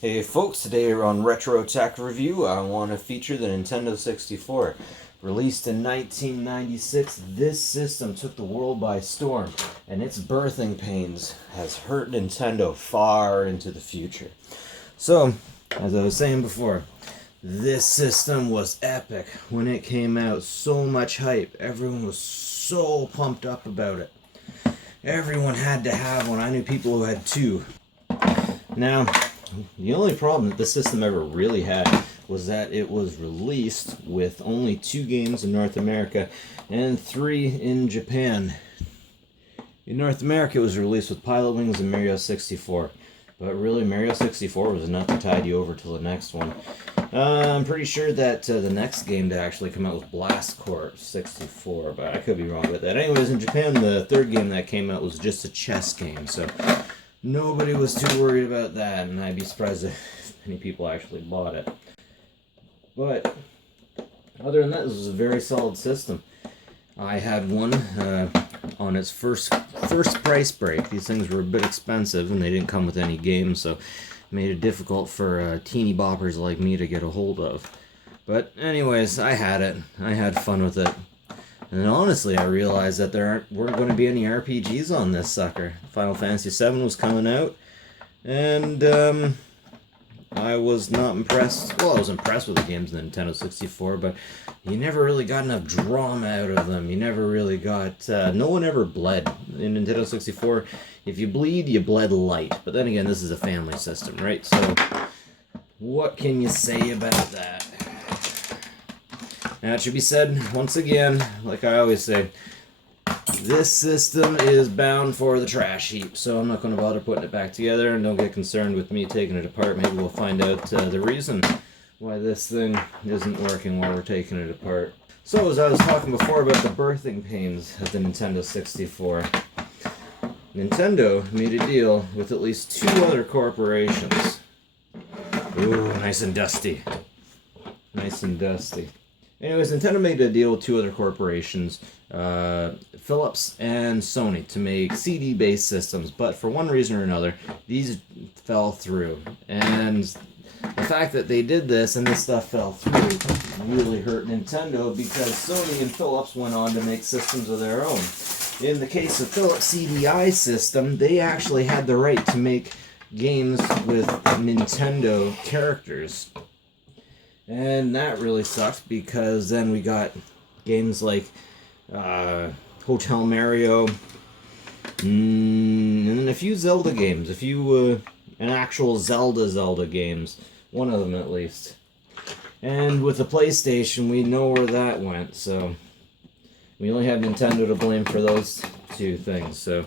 Hey folks, today on Retro Tech Review, I want to feature the Nintendo 64. Released in 1996, this system took the world by storm, and its birthing pains has hurt Nintendo far into the future. So, as I was saying before, this system was epic when it came out. So much hype. Everyone was so pumped up about it. Everyone had to have one. I knew people who had two. Now, the only problem that the system ever really had was that it was released with only 2 games in North America and 3 in Japan. In North America, it was released with Pilot Wings and Mario 64. But really, Mario 64 was enough to tide you over to the next one. I'm pretty sure that the next game to actually come out was Blast Corps 64, but I could be wrong with that. Anyways, in Japan, the third game that came out was just a chess game, so nobody was too worried about that, and I'd be surprised if many people actually bought it. But other than that, this was a very solid system. I had one on its first price break. These things were a bit expensive, and they didn't come with any games, so it made it difficult for teeny boppers like me to get a hold of. But anyways, I had it. I had fun with it. And honestly, I realized that there weren't going to be any RPGs on this sucker. Final Fantasy VII was coming out, and I was not impressed. Well, I was impressed with the games in the Nintendo 64, but you never really got enough drama out of them. You never really got... no one ever bled. In Nintendo 64, if you bleed, you bled light. But then again, this is a family system, right? So, what can you say about that? Now, it should be said, once again, like I always say, this system is bound for the trash heap, so I'm not going to bother putting it back together, and don't get concerned with me taking it apart. Maybe we'll find out the reason why this thing isn't working while we're taking it apart. So, as I was talking before about the birthing pains of the Nintendo 64, Nintendo made a deal with at least 2 other corporations. Ooh, nice and dusty. Nice and dusty. Anyways, Nintendo made a deal with 2 other corporations, Philips and Sony, to make CD-based systems, but for one reason or another, these fell through. And the fact that they did this and this stuff fell through really hurt Nintendo, because Sony and Philips went on to make systems of their own. In the case of Philips' CDI system, they actually had the right to make games with Nintendo characters. And that really sucked, because then we got games like Hotel Mario, and then a few Zelda games, an actual Zelda games, one of them at least. And with the PlayStation, we know where that went, so we only have Nintendo to blame for those 2 things. So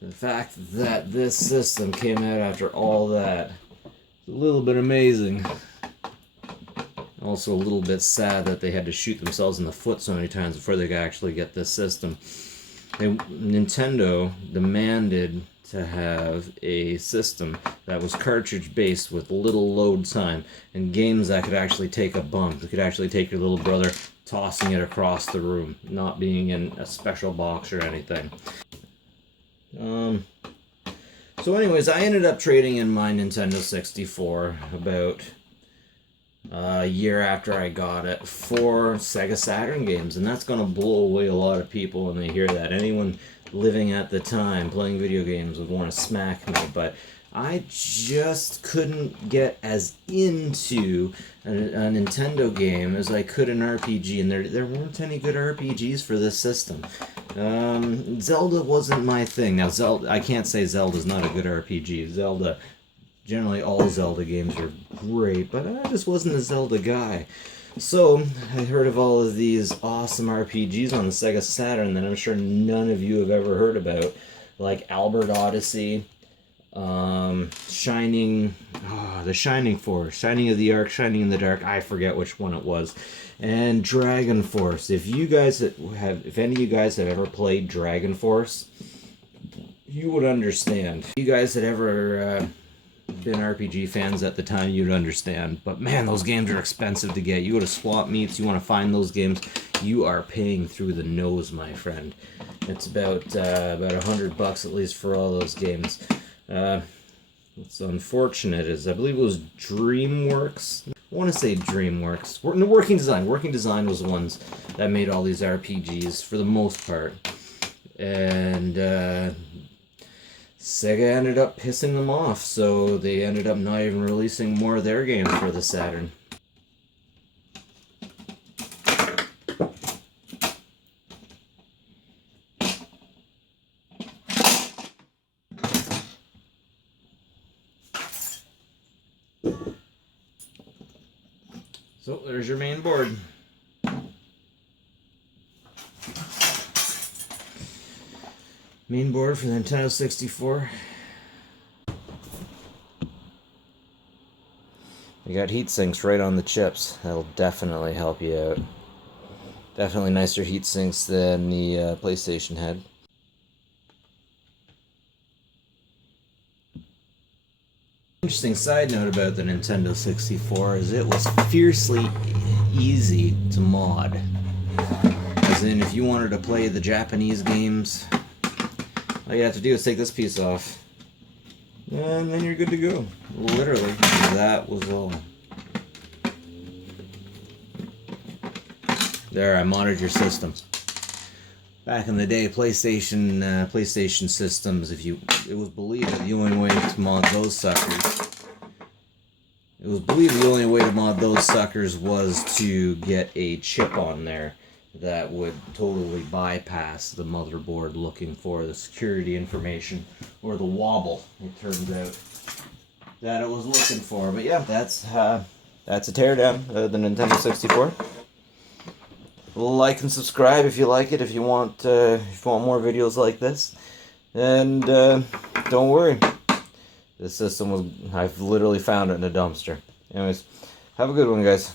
the fact that this system came out after all that is a little bit amazing. Also a little bit sad that they had to shoot themselves in the foot so many times before they could actually get this system. Nintendo demanded to have a system that was cartridge-based with little load time, and games that could actually take a bump. That could actually take your little brother tossing it across the room, not being in a special box or anything. So anyways, I ended up trading in my Nintendo 64 about a year after I got it for Sega Saturn games, and that's going to blow away a lot of people when they hear that. Anyone living at the time playing video games would want to smack me, but I just couldn't get as into a Nintendo game as I could an RPG, and there weren't any good RPGs for this system. Zelda wasn't my thing. Now, Zelda, I can't say Zelda's not a good RPG. Generally, all Zelda games are great, but I just wasn't a Zelda guy. So, I heard of all of these awesome RPGs on the Sega Saturn that I'm sure none of you have ever heard about, like Albert Odyssey, The Shining Force, Shining of the Ark, Shining in the Dark, I forget which one it was, and Dragon Force. If any of you guys have ever played Dragon Force, you would understand. If you guys had ever been RPG fans at the time, you'd understand. But man, those games are expensive to get. You go to swap meets, you want to find those games, you are paying through the nose, my friend. It's about $100 at least for all those games. What's unfortunate is I believe it was DreamWorks. I want to say DreamWorks. Working Design. Working Design was the ones that made all these RPGs for the most part. And Sega ended up pissing them off, so they ended up not even releasing more of their games for the Saturn. So there's your main board. Main board for the Nintendo 64. We got heat sinks right on the chips. That'll definitely help you out. Definitely nicer heat sinks than the PlayStation had. Interesting side note about the Nintendo 64 is it was fiercely easy to mod. As in, if you wanted to play the Japanese games, all you have to do is take this piece off, and then you're good to go. Literally, that was all. There, I modded your system. Back in the day, PlayStation systems, it was believed that the only way to mod those suckers, was to get a chip on there that would totally bypass the motherboard looking for the security information, or the wobble, it turns out, that it was looking for. But yeah, that's a teardown of the Nintendo 64. Like and subscribe if you like it, if you want more videos like this. And don't worry, this system I've literally found it in a dumpster. Anyways, have a good one, guys.